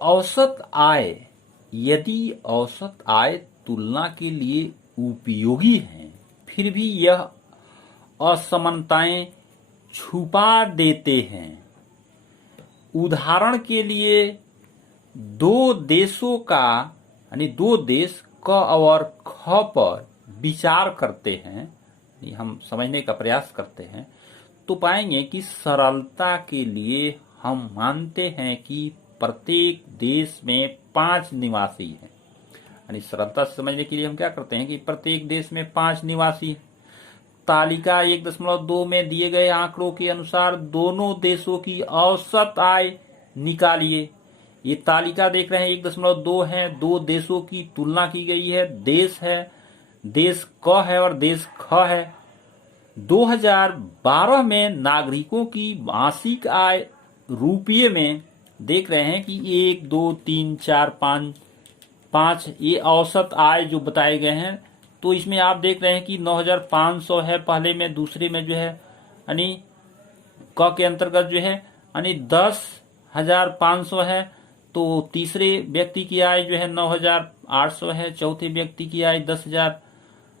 औसत आय, यदि औसत आय तुलना के लिए उपयोगी है, फिर भी यह असमानताएं छुपा देते हैं। उदाहरण के लिए दो देशों का यानी दो देश क और ख पर विचार करते हैं, हम समझने का प्रयास करते हैं, तो पाएंगे कि सरलता के लिए हम मानते हैं कि प्रत्येक देश में 5 निवासी हैं। यानी सरलता से समझने के लिए हम क्या करते हैं कि प्रत्येक देश में 5 निवासी। तालिका 1.2 में दिए गए आंकड़ों के अनुसार दोनों देशों की औसत आय निकालिए। ये तालिका देख रहे हैं 1.2 है, दो देशों की तुलना की गई है। देश है, देश क है और देश ख है। 2012 में नागरिकों की मासिक आय रुपये में देख रहे हैं कि 1, 2, 3, 4, 5 ये औसत आय जो बताए गए हैं। तो इसमें आप देख रहे हैं कि 9,500 है पहले में, दूसरे में जो है यानी क के अंतर्गत जो है यानी 10,500 है। तो तीसरे व्यक्ति की आय जो है 9,800 है, चौथे व्यक्ति की आय 10,000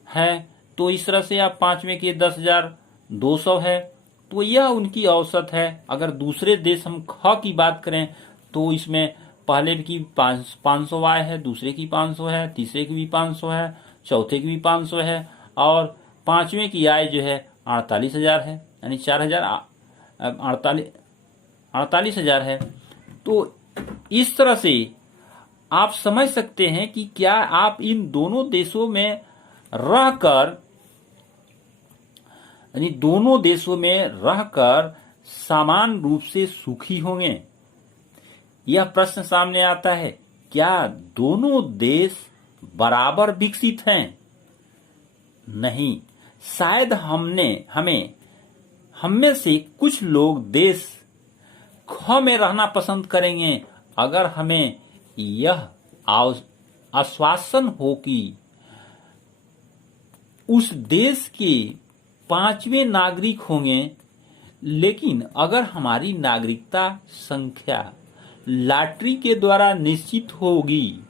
है। तो इस तरह से आप पांचवें की 10,200 है। तो यह उनकी औसत है। अगर दूसरे देश हम ख की बात करें तो इसमें पहले की 500 आय है, दूसरे की 500 है, तीसरे की भी 500 है, चौथे की भी 500 है और पांचवें की आय जो है 48,000 है, यानी 48,000 है। तो इस तरह से आप समझ सकते हैं कि क्या आप इन दोनों देशों में रहकर यानी दोनों देशों में रहकर समान रूप से सुखी होंगे। यह प्रश्न सामने आता है, क्या दोनों देश बराबर विकसित हैं? नहीं, शायद हमें से कुछ लोग देश ख में रहना पसंद करेंगे अगर हमें यह आश्वासन हो कि उस देश के 5वें नागरिक होंगे। लेकिन अगर हमारी नागरिकता संख्या लॉटरी के द्वारा निश्चित होगी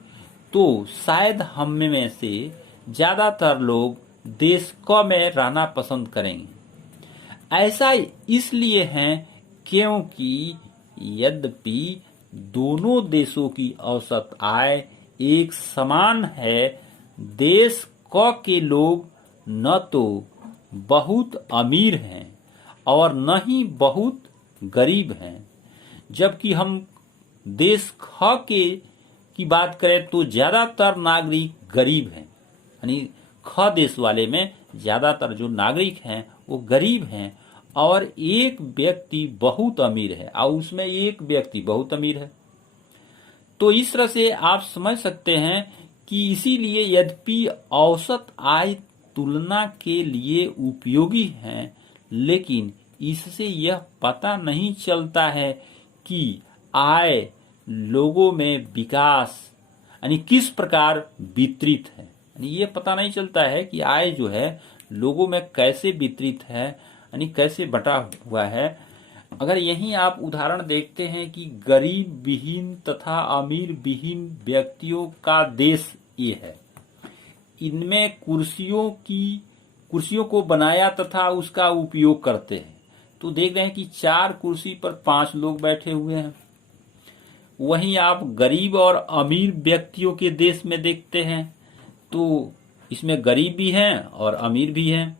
तो शायद हम में से ज्यादातर लोग देश क में रहना पसंद करेंगे। ऐसा इसलिए है क्योंकि यद्यपि दोनों देशों की औसत आय एक समान है, देश क के लोग न तो बहुत अमीर हैं और न ही बहुत गरीब हैं। जबकि हम देश ख की बात करें तो ज्यादातर नागरिक गरीब हैं, यानी ख देश वाले में ज्यादातर जो नागरिक हैं वो गरीब हैं और एक व्यक्ति बहुत अमीर है और उसमें एक व्यक्ति बहुत अमीर है। तो इस तरह से आप समझ सकते हैं कि इसीलिए यद्यपि औसत आय तुलना के लिए उपयोगी है, लेकिन इससे यह पता नहीं चलता है कि आय लोगों में विकास यानी किस प्रकार वितरित है। यानी ये पता नहीं चलता है कि आय जो है लोगों में कैसे वितरित है, यानी कैसे बटा हुआ है। अगर यहीं आप उदाहरण देखते हैं कि गरीब विहीन तथा अमीर विहीन व्यक्तियों का देश ये है, इनमें कुर्सियों को बनाया तथा उसका उपयोग करते हैं। तो देख रहे हैं कि 4 कुर्सी पर 5 लोग बैठे हुए हैं। वहीं आप गरीब और अमीर व्यक्तियों के देश में देखते हैं तो इसमें गरीब भी हैं और अमीर भी हैं।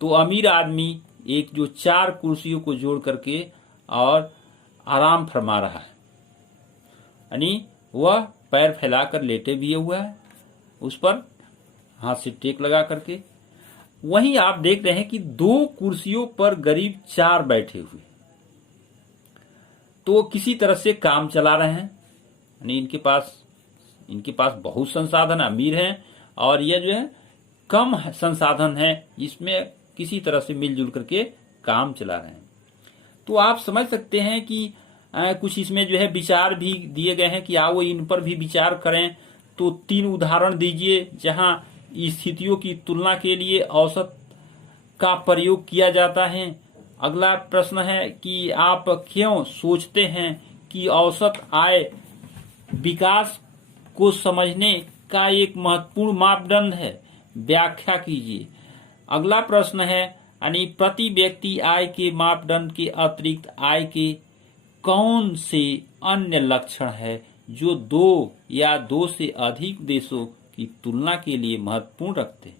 तो अमीर आदमी एक जो 4 कुर्सियों को जोड़ करके और आराम फरमा रहा है, यानी वह पैर फैलाकर लेटे भी हुआ है, उस पर हाथ से टेक लगा करके। वहीं आप देख रहे हैं कि 2 कुर्सियों पर गरीब 4 बैठे हुए, तो किसी तरह से काम चला रहे हैं, यानी इनके पास बहुत संसाधन अमीर हैं और यह जो है कम संसाधन है, इसमें किसी तरह से मिलजुल करके काम चला रहे हैं। तो आप समझ सकते हैं कि कुछ इसमें जो है विचार भी दिए गए हैं कि आओ इन पर भी विचार करें। तो 3 उदाहरण दीजिए जहां स्थितियों की तुलना के लिए औसत का प्रयोग किया जाता है। अगला प्रश्न है कि आप क्यों सोचते हैं कि औसत आय विकास को समझने का एक महत्वपूर्ण मापदंड है, व्याख्या कीजिए। अगला प्रश्न है, यानी प्रति व्यक्ति आय के मापदंड के अतिरिक्त आय के कौन से अन्य लक्षण है जो दो या दो से अधिक देशों की तुलना के लिए महत्वपूर्ण रखते हैं।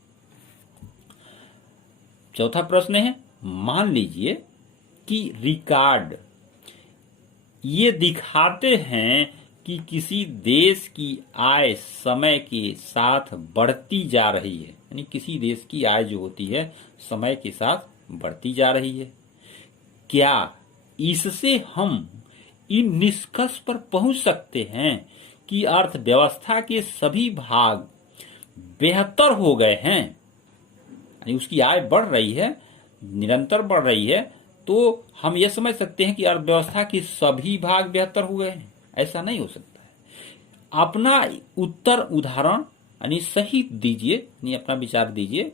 चौथा प्रश्न है, मान लीजिए कि रिकॉर्ड ये दिखाते हैं कि किसी देश की आय समय के साथ बढ़ती जा रही है, यानी किसी देश की आय जो होती है समय के साथ बढ़ती जा रही है। क्या इससे हम इन निष्कर्ष पर पहुंच सकते हैं कि अर्थव्यवस्था के सभी भाग बेहतर हो गए हैं, यानी उसकी आय बढ़ रही है, निरंतर बढ़ रही है, तो हम ये समझ सकते हैं कि अर्थव्यवस्था के सभी भाग बेहतर हो गए हैं? ऐसा नहीं हो सकता है। अपना उत्तर उदाहरण यानी सही दीजिए, यानी अपना विचार दीजिए।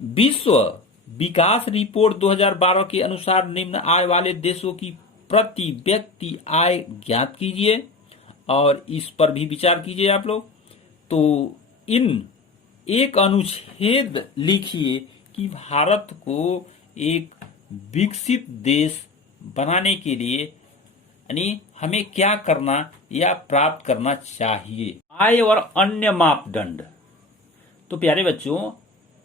विश्व विकास रिपोर्ट 2012 के अनुसार निम्न आय वाले देशों की प्रति व्यक्ति आय ज्ञात कीजिए और इस पर भी विचार कीजिए आप लोग। तो इन एक अनुच्छेद लिखिए कि भारत को एक विकसित देश बनाने के लिए यानी हमें क्या करना या प्राप्त करना चाहिए। आय और अन्य मापदंड। तो प्यारे बच्चों,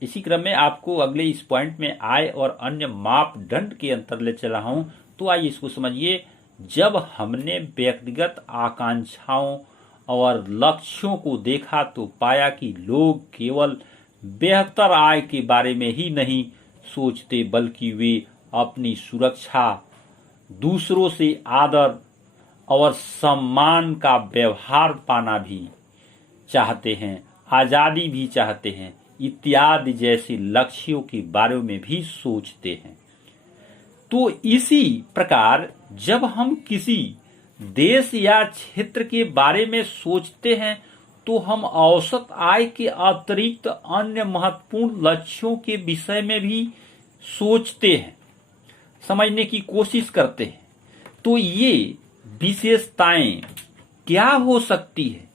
इसी क्रम में आपको अगले इस पॉइंट में आय और अन्य मापदंड के अंतर ले चला हूं। तो आइए इसको समझिए। जब हमने व्यक्तिगत आकांक्षाओं और लक्ष्यों को देखा तो पाया कि लोग केवल बेहतर आय के बारे में ही नहीं सोचते, बल्कि वे अपनी सुरक्षा, दूसरों से आदर और सम्मान का व्यवहार पाना भी चाहते हैं, आजादी भी चाहते हैं, इत्यादि जैसे लक्ष्यों के बारे में भी सोचते हैं। तो इसी प्रकार जब हम किसी देश या क्षेत्र के बारे में सोचते हैं तो हम औसत आय के अतिरिक्त अन्य महत्वपूर्ण लक्ष्यों के विषय में भी सोचते हैं, समझने की कोशिश करते हैं। तो ये विशेषताएं क्या हो सकती है,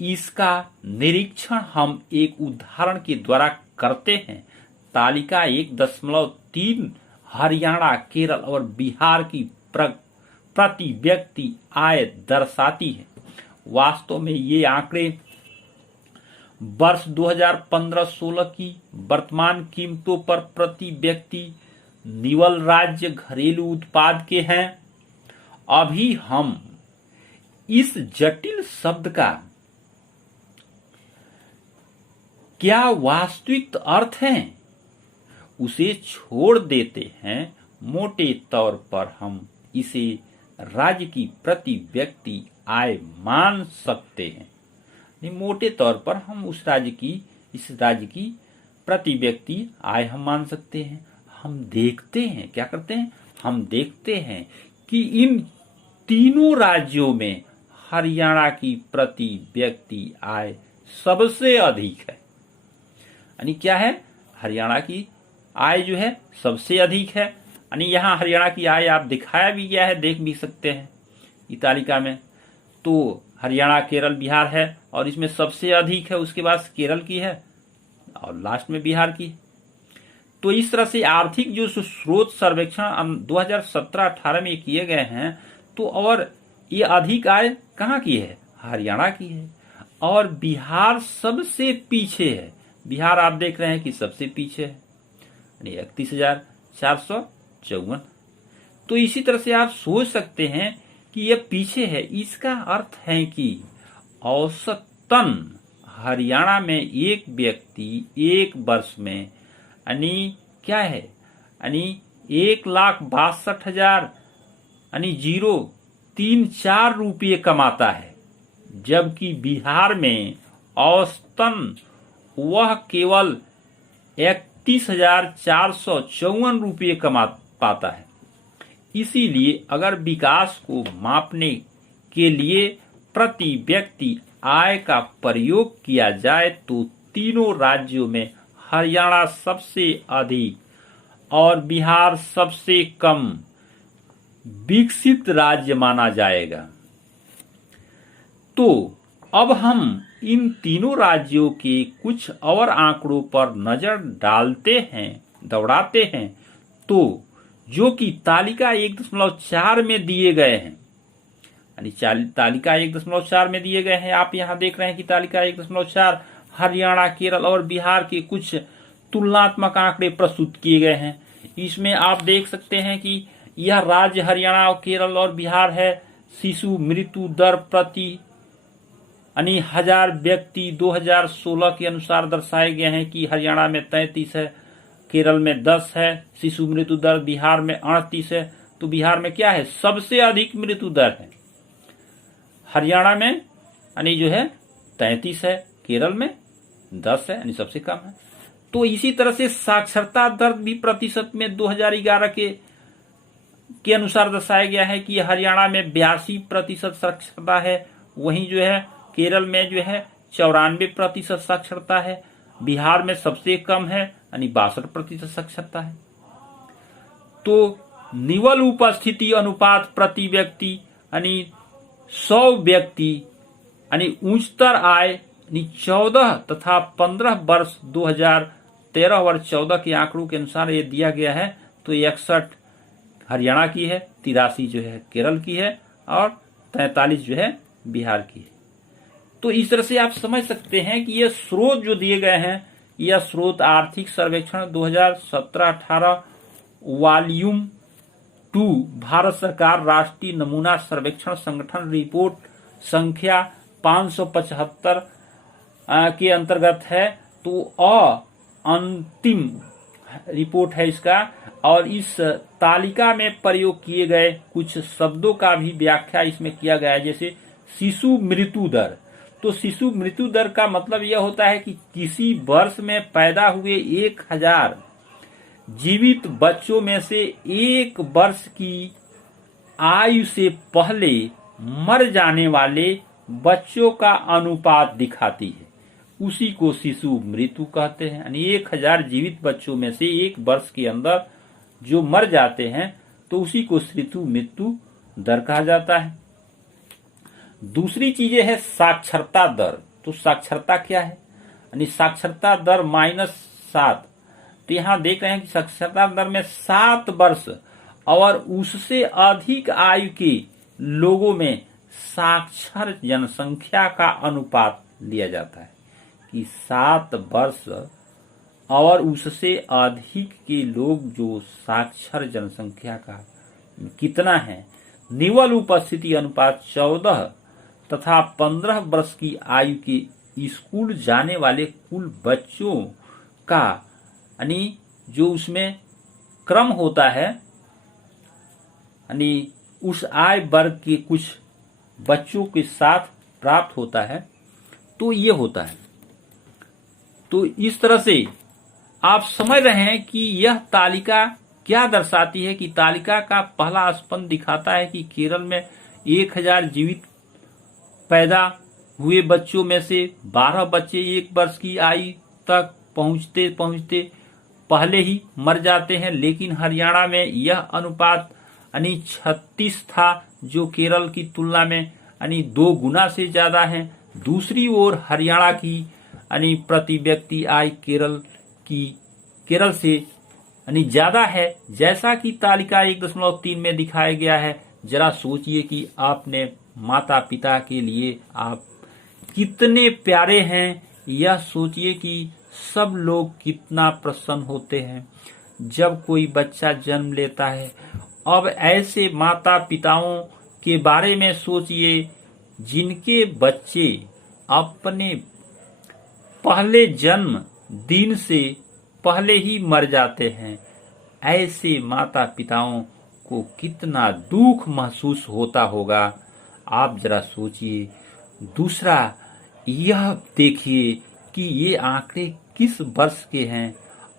इसका निरीक्षण हम एक उदाहरण के द्वारा करते हैं। तालिका 1.3 हरियाणा, केरल और बिहार की प्रति व्यक्ति आय दर्शाती है। वास्तव में ये आंकड़े वर्ष 2015-16 की वर्तमान कीमतों पर प्रति व्यक्ति निवल राज्य घरेलू उत्पाद के हैं। अभी हम इस जटिल शब्द का क्या वास्तविक अर्थ है उसे छोड़ देते हैं। मोटे तौर पर हम इसे राज्य की प्रति व्यक्ति आय मान सकते हैं। मोटे तौर पर हम इस राज्य की प्रति व्यक्ति आय हम मान सकते हैं। हम देखते हैं, क्या करते हैं, हम देखते हैं कि इन तीनों राज्यों में हरियाणा की प्रति व्यक्ति आय सबसे अधिक है। यानी क्या है, हरियाणा की आय जो है सबसे अधिक है। यानी यहाँ हरियाणा की आय आप दिखाया भी गया है, देख भी सकते हैं इस तालिका में। तो हरियाणा, केरल, बिहार है और इसमें सबसे अधिक है, उसके बाद केरल की है और लास्ट में बिहार की। तो इस तरह से आर्थिक जो स्रोत सर्वेक्षण 2017-18 में किए गए हैं, तो और ये अधिक आय कहाँ की है, हरियाणा की है। और बिहार सबसे पीछे है। बिहार आप देख रहे हैं कि सबसे पीछे है, 31,454। तो इसी तरह से आप सोच सकते हैं कि यह पीछे है। इसका अर्थ है कि औसतन हरियाणा में एक व्यक्ति एक वर्ष में यानी क्या है, यानी 1,62,000 यानी 034 रुपये कमाता है, जबकि बिहार में औसतन वह केवल 31,454 रुपये कमा पाता है। इसीलिए अगर विकास को मापने के लिए प्रति व्यक्ति आय का प्रयोग किया जाए तो तीनों राज्यों में हरियाणा सबसे अधिक और बिहार सबसे कम विकसित राज्य माना जाएगा। तो अब हम इन तीनों राज्यों के कुछ और आंकड़ों पर नजर दौड़ाते हैं, तो जो कि तालिका 1.4 में दिए गए हैं, यानी तालिका 1.4 में दिए गए हैं। आप यहां देख रहे हैं कि तालिका 1.4 हरियाणा, केरल और बिहार के कुछ तुलनात्मक आंकड़े प्रस्तुत किए गए हैं। इसमें आप देख सकते हैं कि यह राज्य हरियाणा और केरल और बिहार है। शिशु मृत्यु दर प्रति यानी 1000 व्यक्ति 2016 के अनुसार दर्शाए गए हैं कि हरियाणा में 33 है, केरल में 10 है। शिशु मृत्यु दर बिहार में 38 है। तो बिहार में क्या है, सबसे अधिक मृत्यु दर है। हरियाणा में यानी जो है 33 है, केरल में 10 है, यानी सबसे कम है। तो इसी तरह से साक्षरता दर भी प्रतिशत में 2011 के अनुसार दर्शाया गया है कि हरियाणा में 82% साक्षरता है, वहीं जो है केरल में जो है 94% साक्षरता है, बिहार में सबसे कम है यानी 62% साक्षरता है। तो निवल उपस्थिति अनुपात प्रति व्यक्ति यानी 100 व्यक्ति यानी उच्चतर आय 14 तथा 15 वर्ष 2013 और 14 के आंकड़ों के अनुसार ये दिया गया है। तो 61 हरियाणा की है, 83 जो है केरल की है और 43 जो है बिहार की है। तो इस तरह से आप समझ सकते हैं कि ये स्रोत जो दिए गए हैं, यह स्रोत आर्थिक सर्वेक्षण 2017-18 वॉल्यूम 2 भारत सरकार राष्ट्रीय नमूना सर्वेक्षण संगठन रिपोर्ट संख्या 575 के अंतर्गत है। तो अंतिम रिपोर्ट है इसका, और इस तालिका में प्रयोग किए गए कुछ शब्दों का भी व्याख्या इसमें किया गया है, जैसे शिशु मृत्यु दर। तो शिशु मृत्यु दर का मतलब यह होता है कि किसी वर्ष में पैदा हुए 1000 जीवित बच्चों में से 1 वर्ष की आयु से पहले मर जाने वाले बच्चों का अनुपात दिखाती है, उसी को शिशु मृत्यु कहते हैं। यानी 1000 जीवित बच्चों में से 1 वर्ष के अंदर जो मर जाते हैं तो उसी को शिशु मृत्यु दर कहा जाता है। दूसरी चीजें है साक्षरता दर। तो साक्षरता क्या है, यानी साक्षरता दर -7। तो यहां देख रहे हैं कि साक्षरता दर में 7 वर्ष और उससे अधिक आयु के लोगों में साक्षर जनसंख्या का अनुपात लिया जाता है कि 7 वर्ष और उससे अधिक के लोग जो साक्षर जनसंख्या का कितना है। निवल उपस्थिति अनुपात 14 तथा 15 वर्ष की आयु के स्कूल जाने वाले कुल बच्चों का यानी जो उसमें क्रम होता है, यानी उस आय वर्ग के कुछ बच्चों के साथ प्राप्त होता है, तो ये होता है। तो इस तरह से आप समझ रहे हैं कि यह तालिका क्या दर्शाती है कि तालिका का पहला स्पंद दिखाता है कि केरल में 1000 जीवित पैदा हुए बच्चों में से 12 बच्चे 1 वर्ष की आयु तक पहुंचते पहले ही मर जाते हैं। लेकिन हरियाणा में यह अनुपात यानी 36 था, जो केरल की तुलना में यानी 2 गुना से ज्यादा है। दूसरी ओर हरियाणा की यानी प्रति व्यक्ति आय केरल से यानी ज्यादा है, जैसा कि तालिका 1.3 में दिखाया गया है। जरा सोचिए कि आपने माता पिता के लिए आप कितने प्यारे हैं। यह सोचिए कि सब लोग कितना प्रसन्न होते हैं जब कोई बच्चा जन्म लेता है। अब ऐसे माता पिताओं के बारे में सोचिए जिनके बच्चे अपने पहले जन्म दिन से पहले ही मर जाते हैं। ऐसे माता पिताओं को कितना दुख महसूस होता होगा, आप जरा सोचिए। दूसरा यह देखिए कि ये आंकड़े किस वर्ष के हैं,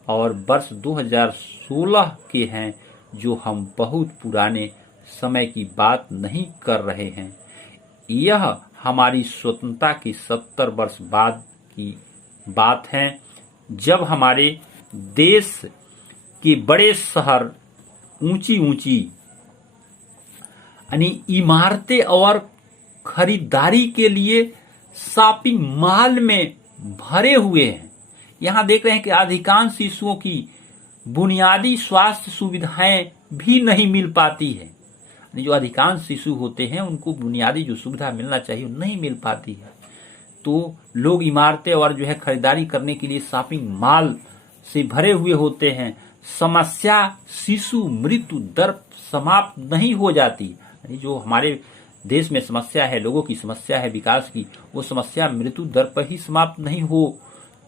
और वर्ष 2016 के हैं, जो हम बहुत पुराने समय की बात नहीं कर रहे हैं। यह हमारी स्वतंत्रता के 70 वर्ष बाद की बात है, जब हमारे देश के बड़े शहर ऊंची ऊंची यानी इमारतें और खरीदारी के लिए शॉपिंग मॉल में भरे हुए हैं। यहां देख रहे हैं कि अधिकांश शिशुओं की बुनियादी स्वास्थ्य सुविधाएं भी नहीं मिल पाती है। जो अधिकांश शिशु होते हैं उनको बुनियादी जो सुविधा मिलना चाहिए नहीं मिल पाती है। तो लोग इमारतें और जो है खरीदारी करने के लिए शॉपिंग मॉल से भरे हुए होते हैं। समस्या शिशु मृत्यु दर समाप्त नहीं हो जाती। जो हमारे देश में समस्या है, लोगों की समस्या है विकास की, वो समस्या मृत्यु दर पर ही समाप्त नहीं हो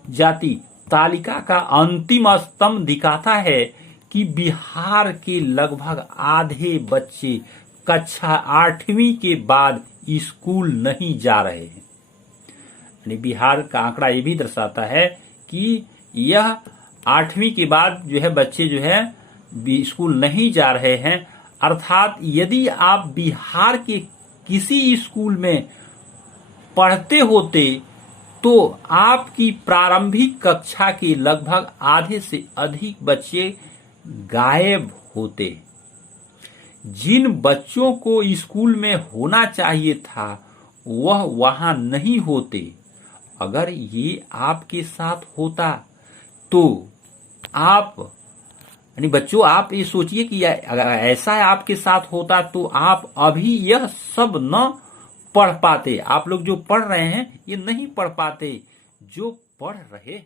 जाती। तालिका का अंतिम स्तंभ दिखाता है कि बिहार के लगभग आधे बच्चे कक्षा 8वीं के बाद स्कूल नहीं जा रहे हैं। बिहार का आंकड़ा ये भी दर्शाता है कि यह 8वीं के बाद जो है बच्चे जो है स्कूल नहीं जा रहे हैं। अर्थात यदि आप बिहार के किसी स्कूल में पढ़ते होते तो आपकी प्रारंभिक कक्षा के लगभग आधे से अधिक बच्चे गायब होते। जिन बच्चों को स्कूल में होना चाहिए था वह वहां नहीं होते। अगर ये आपके साथ होता तो आप बच्चों आप ये सोचिए कि अगर ऐसा आपके साथ होता तो आप अभी यह सब न पढ़ पाते। आप लोग जो पढ़ रहे हैं ये नहीं पढ़ पाते जो पढ़ रहे हैं।